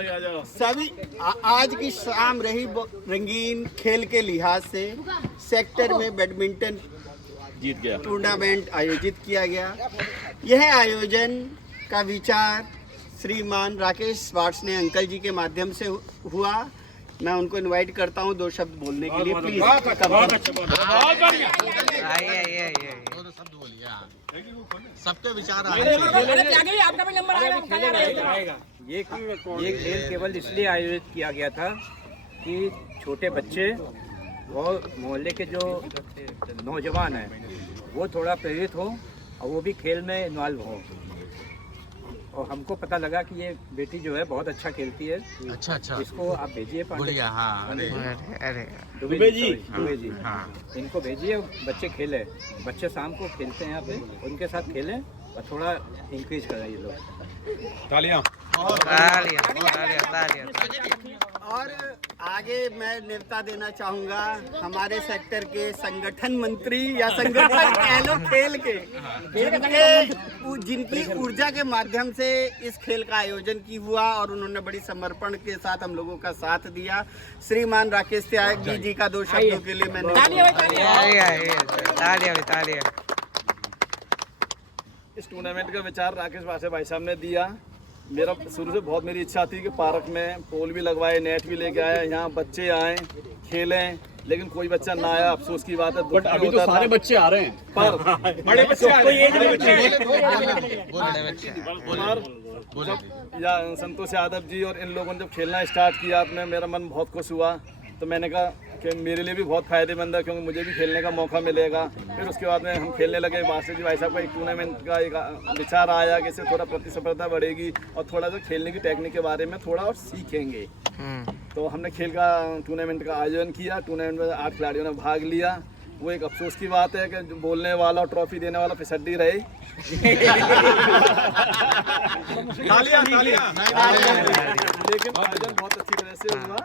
सभी आज की शाम रही रंगीन खेल के लिहाज से सेक्टर में बैडमिंटन जीत गया टूर्नामेंट आयोजित किया गया। यह आयोजन का विचार श्रीमान राकेश वाट्स ने अंकल जी के माध्यम से हुआ। मैं उनको इनवाइट करता हूं 2 शब्द बोलने के लिए, प्लीज। सबके विचार ये खेल केवल इसलिए आयोजित किया गया था कि छोटे बच्चे और मोहल्ले के जो नौजवान हैं वो थोड़ा प्रेरित हो और वो भी खेल में इन्वॉल्व हो। और हमको पता लगा कि ये बेटी जो है बहुत अच्छा खेलती है। अच्छा इसको आप भेजिए बढ़िया। हाँ दुबे जी हाँ, इनको भेजिए, बच्चे खेले। बच्चे शाम को खेलते हैं यहाँ पे, उनके साथ खेलें और थोड़ा इंक्रीज कराइए लोग। तालियां। और आगे मैं न्योता देना चाहूँगा हमारे सेक्टर के संगठन मंत्री या संगठन कह लो खेल के, जिनकी ऊर्जा के माध्यम से इस खेल का आयोजन की हुआ और उन्होंने बड़ी समर्पण के साथ हम लोगों का साथ दिया। श्रीमान राकेश त्यागी जी का 2 शब्दों के लिए मैंने इस टूर्नामेंट का विचार राकेश वासे भाई साहब ने दिया। मेरा शुरू से बहुत मेरी इच्छा थी कि पार्क में पोल भी लगवाए, नेट भी लेके आए, यहाँ बच्चे आए खेलें, लेकिन कोई बच्चा ना आया। अफसोस की बात है। बट अभी तो सारे बच्चे आ रहे हैं, पर बड़े बच्चे आ रहे हैं। या संतोष यादव जी और इन लोगों ने जब खेलना स्टार्ट किया, अपने मेरा मन बहुत खुश हुआ। तो मैंने कहा कि मेरे लिए भी बहुत फायदेमंद है, क्योंकि मुझे भी खेलने का मौका मिलेगा। फिर उसके बाद में हम खेलने लगे। वासे जी भाई साहब का एक टूर्नामेंट का एक विचार आया कि इससे थोड़ा प्रतिस्पर्धा बढ़ेगी और थोड़ा सा खेलने की टेक्निक के बारे में थोड़ा और सीखेंगे। तो हमने खेल का टूर्नामेंट का आयोजन किया। टूर्नामेंट में 8 खिलाड़ियों ने भाग लिया। वो एक अफसोस की बात है कि बोलने वाला और ट्रॉफी देने वाला फिसड्डी रहे। लेकिन आयोजन बहुत अच्छी तरह से हुआ।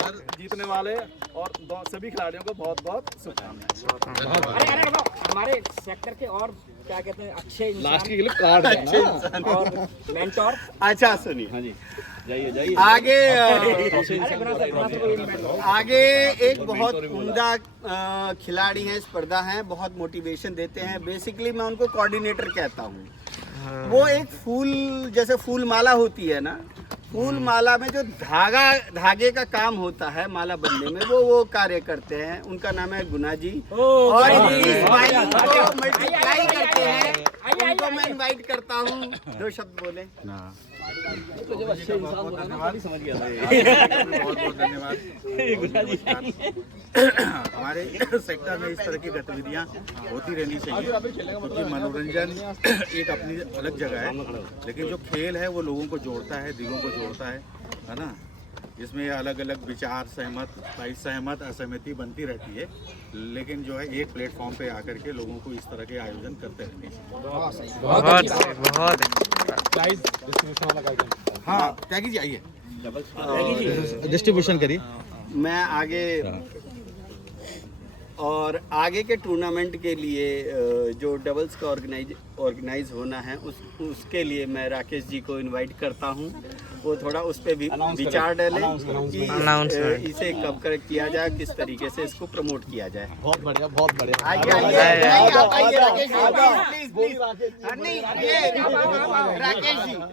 सर जीतने वाले और सभी खिलाड़ियों को बहुत बहुत शुभकामनाएं। हमारे सेक्टर के और क्या कहते हैं अच्छे लास्ट के लिए कार्ड और मेंटोर। अच्छा सुनिए, हाँ जी, जाइए आगे एक बहुत उम्दा खिलाड़ी हैं, स्पर्धा हैं, बहुत मोटिवेशन देते हैं। बेसिकली मैं उनको कोऑर्डिनेटर कहता हूँ। वो एक फूल जैसे फूल माला होती है ना, फूल माला में जो धागे का काम होता है माला बनने में, वो कार्य करते हैं। उनका नाम है गुना जी और इस भाई को मल्टीप्लाई करते हैं। उनको मैं इनवाइट करता हूँ 2 शब्द बोले। समझ गया। बहुत बहुत धन्यवाद। हमारे सेक्टर में इस तरह की गतिविधियाँ होती रहनी चाहिए, क्योंकि मनोरंजन एक अपनी अलग जगह है, लेकिन जो खेल है वो लोगों को जोड़ता है, दिलों को जोड़ता है ना। इसमें अलग अलग विचार, सहमत असहमति बनती रहती है, लेकिन जो है एक प्लेटफॉर्म पे आकर के लोगों को इस तरह के आयोजन करते रहने चाहिए। हाँ त्यागी जी आइए, डिस्ट्रीब्यूशन करिए। मैं आगे और आगे के टूर्नामेंट के लिए जो डबल्स का ऑर्गेनाइज होना है उसके लिए मैं राकेश जी को इनवाइट करता हूं। वो थोड़ा उस पर भी विचार डालें कि इसे कब कर किया जाए, किस तरीके से इसको प्रमोट किया जाए। बहुत बढ़िया, बहुत बढ़िया।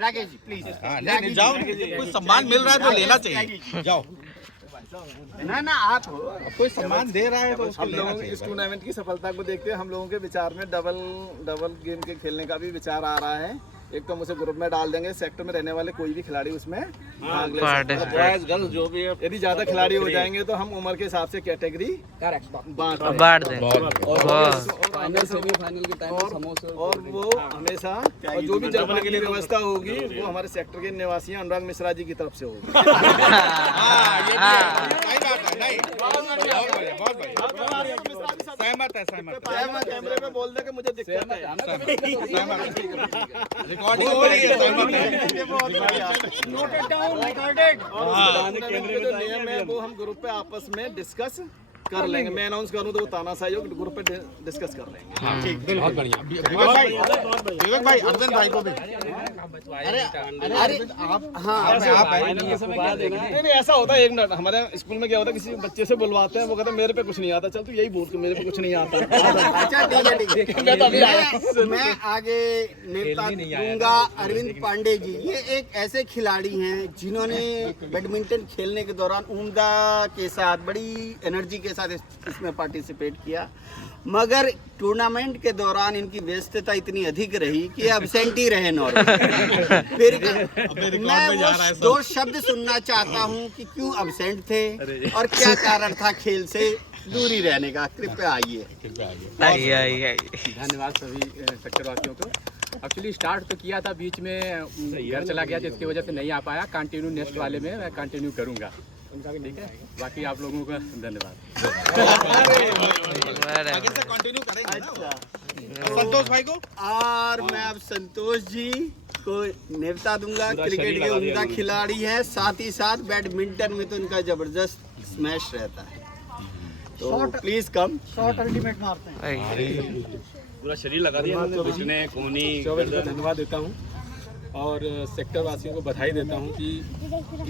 राकेश जी प्लीज जाओ, कुछ सम्मान मिल रहा है तो लेना चाहिए। जाओ ना आप हो, कोई सम्मान दे रहा है तो हम लोगों इस टूर्नामेंट की सफलता को देखते हुए हम लोगों के विचार में डबल गेम के खेलने का भी विचार आ रहा है। एक तो हम उसे ग्रुप में डाल देंगे, सेक्टर में रहने वाले कोई भी खिलाड़ी उसमें भाग ले सकते हैं, बॉयज गर्ल्स जो भी है। यदि ज्यादा खिलाड़ी हो जाएंगे तो हम उम्र के हिसाब से कैटेगरी बांट दें और वो हमेशा और जो भी जलपान के लिए व्यवस्था होगी वो हमारे सेक्टर के निवासी अनुराग मिश्रा जी की तरफ से होगी। सहमत है। कैमरे पे बोल दे कि मुझे दिक्कत है। रिकॉर्डिंग हो रही है। और नियम है वो हम ग्रुप पे आपस में डिस्कस कर लेंगे। मैं अनाउंस करूँ तो वो तानाशाही हो ग्रुप पे डिस्कस कर लेंगे। ठीक, बहुत बढ़िया। विवेक भाई, अर्जुन भाई को भी। अरे आप, हाँ आप आए। नहीं ऐसा होता है, एक मिनट, हमारे स्कूल में क्या होता है, किसी बच्चे से बुलवाते हैं, वो कहते हैं मेरे पे कुछ नहीं आता, चल तू यही बोल के मेरे पे कुछ नहीं आता। अच्छा ठीक है। मैं तो अभी आया। मैं आगे नेता दूंगा अरविंद पांडे जी। ये एक ऐसे खिलाड़ी हैं जिन्होंने बैडमिंटन खेलने के दौरान उम्दा के साथ, बड़ी एनर्जी के साथ इसमें पार्टिसिपेट किया, मगर टूर्नामेंट के दौरान इनकी व्यस्तता इतनी अधिक रही कि एब्सेंट रहे नॉर्मल। फिर मैं वो 2 शब्द सुनना चाहता हूँ कि क्यों एब्सेंट थे और क्या कारण था खेल से दूरी रहने का। कृपया आइए। धन्यवाद सभी सेक्टर वासियों को। एक्चुअली स्टार्ट तो किया था, बीच में घर चला गया जिसकी वजह से नहीं आ पाया। कंटिन्यू नेक्स्ट वाले में मैं कंटिन्यू करूंगा, ठीक है। बाकी आप लोगों का धन्यवाद। आगे से कंटिन्यू करेंगे ना। संतोष भाई को, और मैं अब संतोष जी को न्योता दूंगा। क्रिकेट के उम्दा खिलाड़ी है, साथ ही साथ बैडमिंटन में तो इनका जबरदस्त स्मैश रहता है। तो प्लीज कम। शॉट अल्टीमेट मारते हैं। पूरा शरीर लगा दिया हमने, घुटने, कोहनी, को धन्यवाद देता हूँ और सेक्टर वासियों को बधाई देता हूँ कि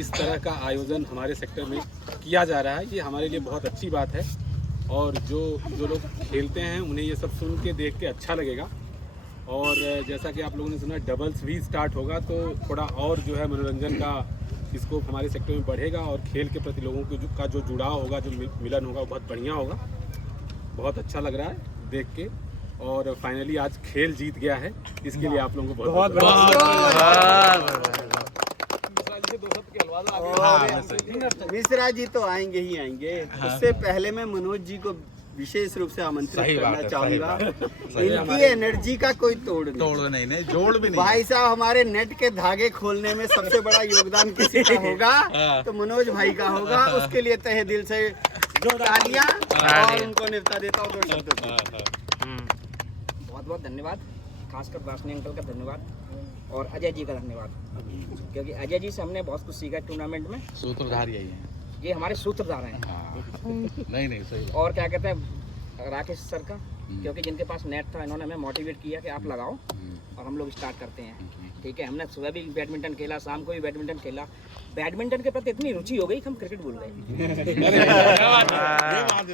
इस तरह का आयोजन हमारे सेक्टर में किया जा रहा है। ये हमारे लिए बहुत अच्छी बात है और जो लोग खेलते हैं उन्हें ये सब सुन के देख के अच्छा लगेगा। और जैसा कि आप लोगों ने सुना, डबल्स भी स्टार्ट होगा तो थोड़ा और जो है मनोरंजन का स्कोप हमारे सेक्टर में बढ़ेगा और खेल के प्रति लोगों का जो जुड़ाव होगा, जो मिलन होगा, वो बहुत बढ़िया होगा। बहुत अच्छा लग रहा है देख के। और फाइनली आज खेल जीत गया है, इसके लिए आप लोगों को बहुत मिश्रा जी तो आएंगे ही आएंगे। उससे पहले मैं मनोज जी को विशेष रूप से आमंत्रित करना चाहूंगा। इनकी एनर्जी का कोई तोड़ नहीं, जोड़ भी नहीं। भाई साहब, हमारे नेट के धागे खोलने में सबसे बड़ा योगदान किसी का होगा तो मनोज भाई का होगा। उसके लिए तहे दिल से तालियां और उनको न्योता देता हूँ 2 शब्दों। बहुत बहुत धन्यवाद, खासकर वासनी अंकल का धन्यवाद और अजय जी का धन्यवाद, क्योंकि अजय जी से हमने बहुत कुछ सीखा टूर्नामेंट में। सूत्रधार यही है, ये हमारे सूत्रधार हैं। नहीं सही। और क्या कहते हैं, राकेश सर का, क्योंकि जिनके पास नेट था इन्होंने हमें मोटिवेट किया कि आप लगाओ और हम लोग स्टार्ट करते हैं। ठीक है, हमने सुबह भी बैडमिंटन खेला, शाम को भी बैडमिंटन खेला। बैडमिंटन के प्रति इतनी रुचि हो गई कि हम क्रिकेट भूल गए।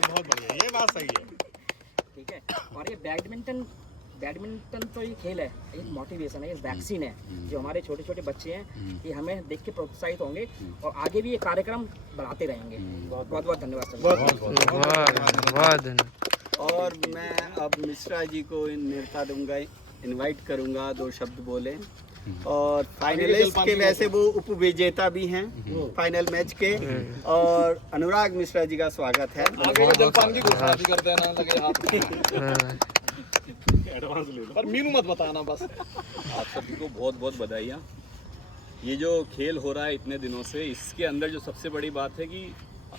बहुत बढ़िया, ये बात सही है। ठीक है, और ये बैडमिंटन तो ये खेल है, एक मोटिवेशन है, एक वैक्सीन है जो हमारे छोटे छोटे बच्चे हैं, ये हमें देख के प्रोत्साहित होंगे और आगे भी ये कार्यक्रम बढ़ाते रहेंगे। बहुत बहुत धन्यवाद सर। और मैं अब मिश्रा जी को न्योता दूंगा, इनवाइट करूंगा 2 शब्द बोले। और फाइनलिस्ट के वैसे वो उपविजेता भी हैं फाइनल मैच के। और अनुराग मिश्रा जी का स्वागत है। आगे का जलपान की घोषणा भी कर देना, लगे हाथ एडवांस ले लो, पर मीनू मत बताना बस। आप सभी को बहुत बहुत बधाइयाँ। ये जो खेल हो रहा है इतने दिनों से, इसके अंदर जो सबसे बड़ी बात है कि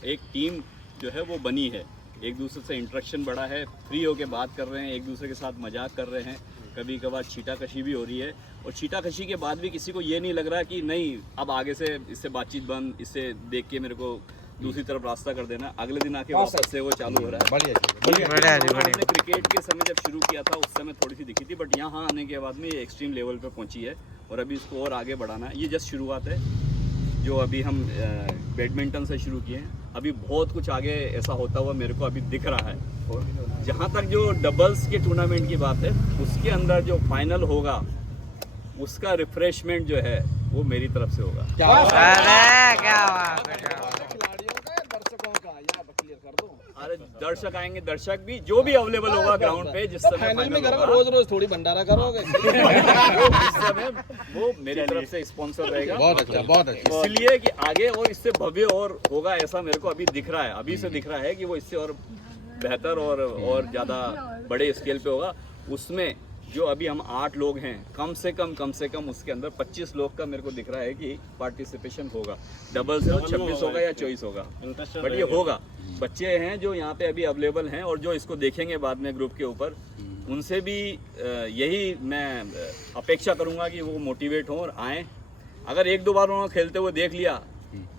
एक टीम जो है वो बनी है, एक दूसरे से इंटरेक्शन बढ़ा है, फ्री होके बात कर रहे हैं, एक दूसरे के साथ मजाक कर रहे हैं, कभी कभार छीटाकशी भी हो रही है। और छीटाकशी के बाद भी किसी को ये नहीं लग रहा कि नहीं अब आगे से इससे बातचीत बंद, इससे देख के मेरे को दूसरी तरफ रास्ता कर देना। अगले दिन आके वापस से वो चालू हो रहा है। हमने क्रिकेट के समय जब शुरू किया था उस समय थोड़ी सी दिखी थी, बट यहाँ आने के बाद में ये एक्सट्रीम लेवल पे पहुँची है और अभी इसको और आगे बढ़ाना है। ये जस्ट शुरुआत है जो अभी हम बैडमिंटन से शुरू किए हैं। अभी बहुत कुछ आगे ऐसा होता हुआ मेरे को अभी दिख रहा है। और जहाँ तक जो डबल्स के टूर्नामेंट की बात है, उसके अंदर जो फाइनल होगा उसका रिफ्रेशमेंट जो है वो मेरी तरफ से होगा। अरे दर्शक आएंगे, दर्शक भी जो भी अवेलेबल होगा ग्राउंड पे जिस समय फाइनल में करोगे, रोज रोज थोड़ी भंडारा करोगे। इस समय वो मेरी तरफ से स्पॉन्सर रहेगा। बहुत अच्छा। इसलिए कि आगे और इससे भव्य और होगा ऐसा मेरे को अभी दिख रहा है, अभी से दिख रहा है कि वो इससे और बेहतर और ज़्यादा बड़े स्केल पे होगा। उसमें जो अभी हम 8 लोग हैं, कम से कम उसके अंदर 25 लोग का मेरे को दिख रहा है कि पार्टिसिपेशन होगा। डबल से 26 होगा या 24 होगा, बट ये होगा। बच्चे हैं जो यहाँ पे अभी अवेलेबल हैं और जो इसको देखेंगे बाद में ग्रुप के ऊपर, उनसे भी यही मैं अपेक्षा करूँगा कि वो मोटिवेट हों और आएँ। अगर 1-2 बार उन्होंने खेलते हुए देख लिया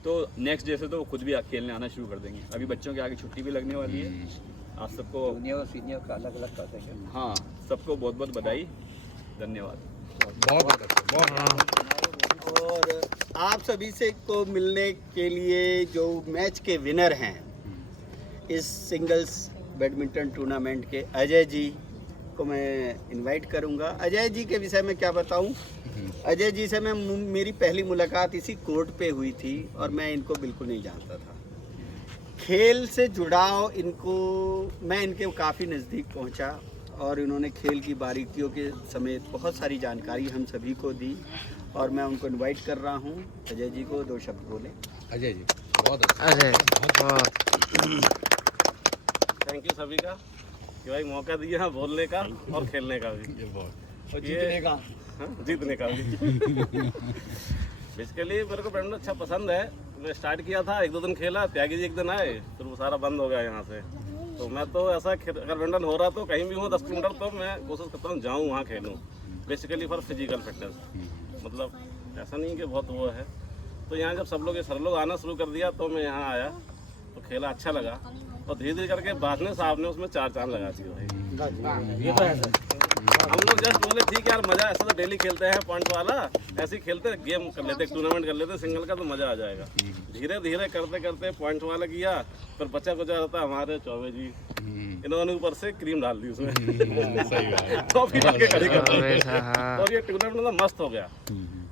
तो नेक्स्ट डे से तो वो खुद भी खेलने आना शुरू कर देंगे। अभी बच्चों के आगे छुट्टी भी लगने वाली है। आप सबको जूनियर और सीनियर का अलग अलग कर देंगे। हाँ, सबको बहुत बहुत बधाई, धन्यवाद। और आप सभी से को मिलने के लिए जो मैच के विनर हैं इस सिंगल्स बैडमिंटन टूर्नामेंट के, अजय जी को मैं इनवाइट करूंगा। अजय जी के विषय में क्या बताऊं, अजय जी से मेरी पहली मुलाकात इसी कोर्ट पे हुई थी और मैं इनको बिल्कुल नहीं जानता था। खेल से जुड़ाव मैं इनके काफ़ी नज़दीक पहुंचा और इन्होंने खेल की बारीकियों के समेत बहुत सारी जानकारी हम सभी को दी और मैं उनको इनवाइट कर रहा हूं। अजय जी को 2 शब्द बोले। अजय जी बहुत अच्छा। अजय थैंक यू सभी का कि भाई मौका दिया बोलने का और खेलने का भी और जीतने का। जीतने का भी। बेसिकली मेरे को बैडमिंटन अच्छा पसंद है। मैं स्टार्ट किया था, 1-2 दिन खेला, त्यागी जी एक दिन आए, फिर वो सारा बंद हो गया यहाँ से। तो मैं तो ऐसा अगर बैडमिंटन हो रहा तो कहीं भी हूँ 10 किलोमीटर तो मैं कोशिश करता हूँ जाऊँ वहाँ खेलूँ, बेसिकली फॉर फिजिकल फिटनेस। मतलब ऐसा नहीं कि बहुत वो है। तो यहाँ जब सब लोग सर लोग आना शुरू कर दिया तो मैं यहाँ आया तो खेला अच्छा लगा और धीरे धीरे करके बांधने साहब ने उसमें 4 चांद लगा दिए भाई। ये तो है सर। हम लोग जस्ट बोले ठीक यार मजा, ऐसा तो डेली खेलते हैं पॉइंट वाला, ऐसे ही खेलते गेम कर लेते, टूर्नामेंट कर लेते सिंगल का तो मजा आ जाएगा। धीरे धीरे करते करते पॉइंट वाला किया, फिर बच्चा कुछ रहता हमारे चौबे जी, इन्होंने ऊपर से क्रीम डाल दी उसमें। टॉफी डाल के खड़ी कर दी और ये टूर्नामेंट तो मस्त हो गया।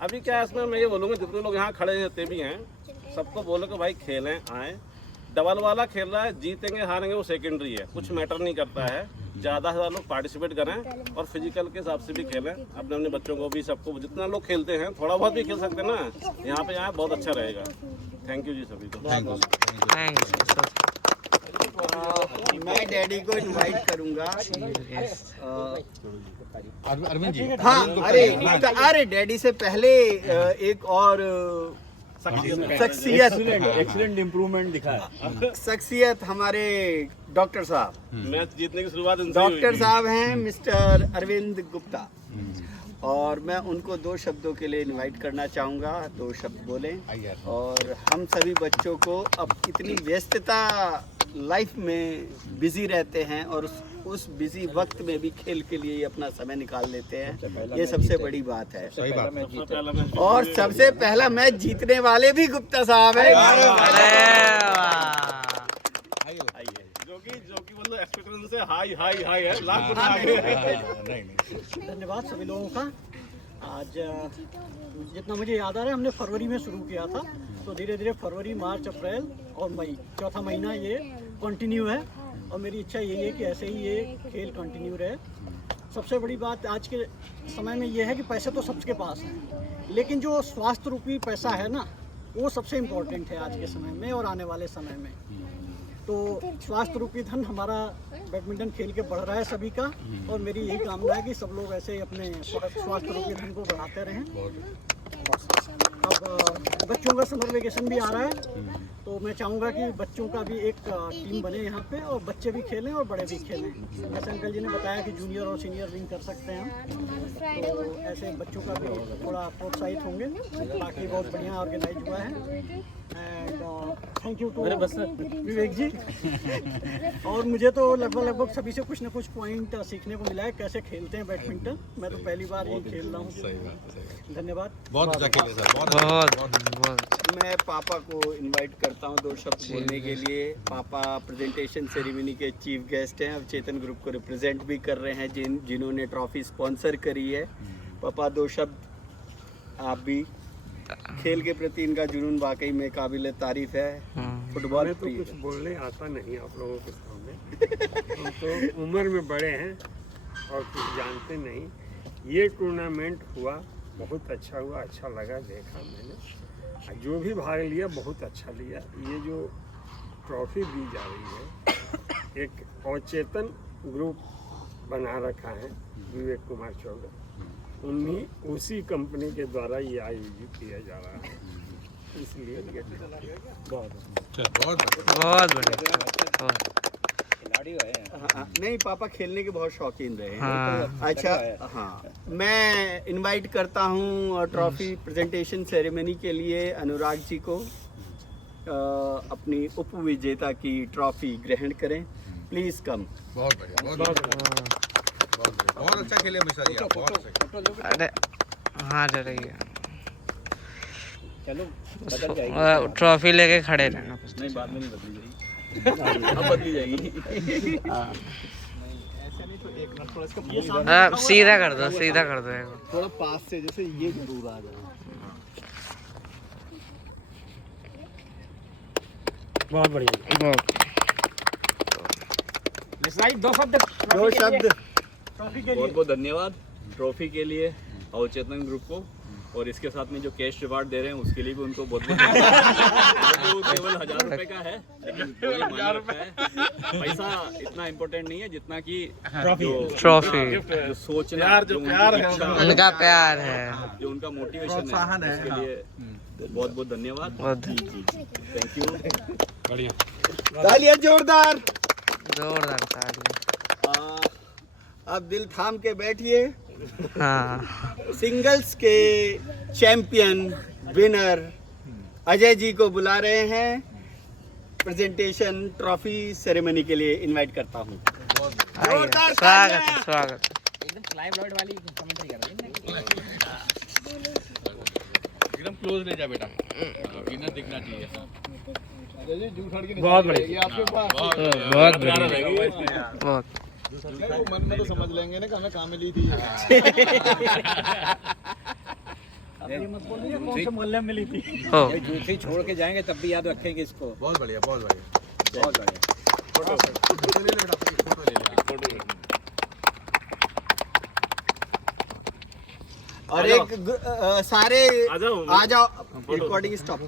अभी क्या इसमें मैं ये बोलूँगा जितने लोग यहाँ खड़े होते भी हैं सबको बोलो कि भाई खेलें, आए। डबल वाला खेल रहा है, जीतेंगे हारेंगे वो सेकेंडरी है, कुछ मैटर नहीं करता है। ज़्यादा से ज़्यादा लोग पार्टिसिपेट करें और फिजिकल के हिसाब से भी खेलें। अपने अपने बच्चों को भी, सबको, जितना लोग खेलते हैं थोड़ा बहुत भी खेल सकते हैं ना, यहाँ पे यहाँ बहुत अच्छा रहेगा। थैंक यू जी सभी को। मैं डैडी को इनवाइट करूंगा। अरविंद जी। हाँ, अरे डैडी से पहले एक और शख्सियत, एक्सीलेंट इम्प्रूवमेंट दिखा है। शख्सियत हमारे डॉक्टर साहब, मैच जीतने की शुरुआत डॉक्टर साहब हैं मिस्टर अरविंद गुप्ता, और मैं उनको 2 शब्दों के लिए इनवाइट करना चाहूँगा। 2 शब्द बोलें। और हम सभी बच्चों को अब इतनी व्यस्तता लाइफ में बिजी रहते हैं और उस बिजी वक्त में भी खेल के लिए अपना समय निकाल लेते हैं, ये सबसे बड़ी बात है। सही बात। और सबसे पहला मैच जीतने वाले भी गुप्ता साहब हैं। जो कि मतलब एक्सपेक्टेशन से हाई हाई हाई है, लाख गुना आगे है। धन्यवाद सभी लोगों का। आज जितना मुझे याद आ रहा है हमने फरवरी में शुरू किया था, तो धीरे धीरे फरवरी, मार्च, अप्रैल और मई, 4था महीना ये कंटिन्यू है और मेरी इच्छा यही है कि ऐसे ही ये खेल कंटिन्यू रहे। सबसे बड़ी बात आज के समय में ये है कि पैसे तो सबके पास हैं, लेकिन जो स्वास्थ्य रूपी पैसा है ना, वो सबसे इम्पोर्टेंट है आज के समय में और आने वाले समय में। तो स्वास्थ्य रूपी धन हमारा बैडमिंटन खेल के बढ़ रहा है सभी का, और मेरी यही कामना है कि सब लोग ऐसे ही अपने स्वास्थ्य रूपी धन को बढ़ाते रहें। अब बच्चों का समर वेकेशन भी आ रहा है, तो मैं चाहूँगा कि बच्चों का भी एक टीम बने यहाँ पे और बच्चे भी खेलें और बड़े भी खेलें। जैसे अंकल जी ने बताया कि जूनियर और सीनियर विंग कर सकते हैं, तो ऐसे बच्चों का भी थोड़ा प्रोत्साहित होंगे। बाकी बहुत बढ़िया ऑर्गेनाइज हुआ है एंड थैंक यू टू विवेक जी। और मुझे तो लगभग सभी से कुछ ना कुछ पॉइंट सीखने को मिला है कैसे खेलते हैं बैडमिंटन। मैं तो पहली बार ही खेल रहा हूँ। धन्यवाद। बहुत अच्छा खेले सर, बहुत। मैं पापा को इनवाइट करता हूं 2 शब्द बोलने के लिए। पापा प्रेजेंटेशन सेरेमनी के चीफ गेस्ट हैं और चेतन ग्रुप को रिप्रेजेंट भी कर रहे हैं, जिन्होंने ट्रॉफी स्पॉन्सर करी है। पापा 2 शब्द आप भी। खेल के प्रति इनका जुनून वाकई में काबिल तारीफ है। फुटबॉल तो कुछ बोलने आता नहीं आप लोगों के सामने, हम तो उम्र में बड़े हैं और कुछ जानते नहीं। ये टूर्नामेंट हुआ, बहुत अच्छा हुआ, अच्छा लगा, देखा मैंने। जो भी भाग लिया बहुत अच्छा लिया। ये जो ट्रॉफी दी जा रही है, एक अवचेतन ग्रुप बना रखा है विवेक कुमार चौबे, उसी कंपनी के द्वारा ये आयोजित किया जा रहा है, इसलिए ये बहुत बढ़िया। खिलाड़ी है। हाँ, नहीं पापा खेलने के बहुत शौकीन रहे हैं। हाँ। अच्छा हाँ, मैं इनवाइट करता हूँ ट्रॉफी प्रेजेंटेशन सेरेमनी के लिए अनुराग जी को अपनी उप विजेता की ट्रॉफी ग्रहण करें। Please come. बहुत बढ़िया, बहुत अच्छा खेले हमेशा जी आप, बहुत सही। अरे हाँ रह रही है, चलो बदल जाएगी। ट्रॉफी लेके खड़े रहना। नहीं बाद में नहीं बदली जाएगी, अब बदली जाएगी। सीधा कर दो, सीधा कर दो एक बार। थोड़ा पास से, जैसे ये जरूर आ जाए। बहुत बढ़िया। दो शब्द दो शब्द। बहुत बहुत धन्यवाद ट्रॉफी के लिए और चेतन ग्रुप को, और इसके साथ में जो कैश रिवार्ड दे रहे हैं उसके लिए भी उनको बहुत बहुत धन्यवाद। वो केवल 1000 रुपए का है, लेकिन कोई मायने रखता है। पैसा इतना इम्पोर्टेंट नहीं है जितना कि ट्रॉफी जो सोचना, जो प्यार है, उनका प्यार है, जो उनका मोटिवेशन है, उसके लिए बहुत बहुत धन्यवाद। Thank you. बढ़िया। तालियां जोरदार। जोरदार ताली। अब दिल थाम के बैठिए। हाँ सिंगल्स के चैंपियन विनर अजय जी को बुला रहे हैं प्रेजेंटेशन ट्रॉफी सेरेमनी के लिए इनवाइट करता हूँ। जोरदार स्वागत है, स्वागत। एकदम क्लाइव लॉयड वाली कमेंट्री कर रही है। एकदम क्लोज ले जा बेटा, विनर दिखना चाहिए। बहुत बढ़िया। बहुत बढ़िया, बहुत। मन में तो समझ लेंगे ना कि हमें कहाँ मिली थी। ये मत बोलिए कौन से मोहल्ले में मिली थी। हो जूठी छोड़ के जाएंगे तब भी याद रखेंगे इसको। बहुत बढ़िया, बहुत बढ़िया, बहुत बढ़िया। फोटो ले ले बेटा, फोटो ले ले। और एक सारे आ जाओ, रिकॉर्डिंग स्टॉप कर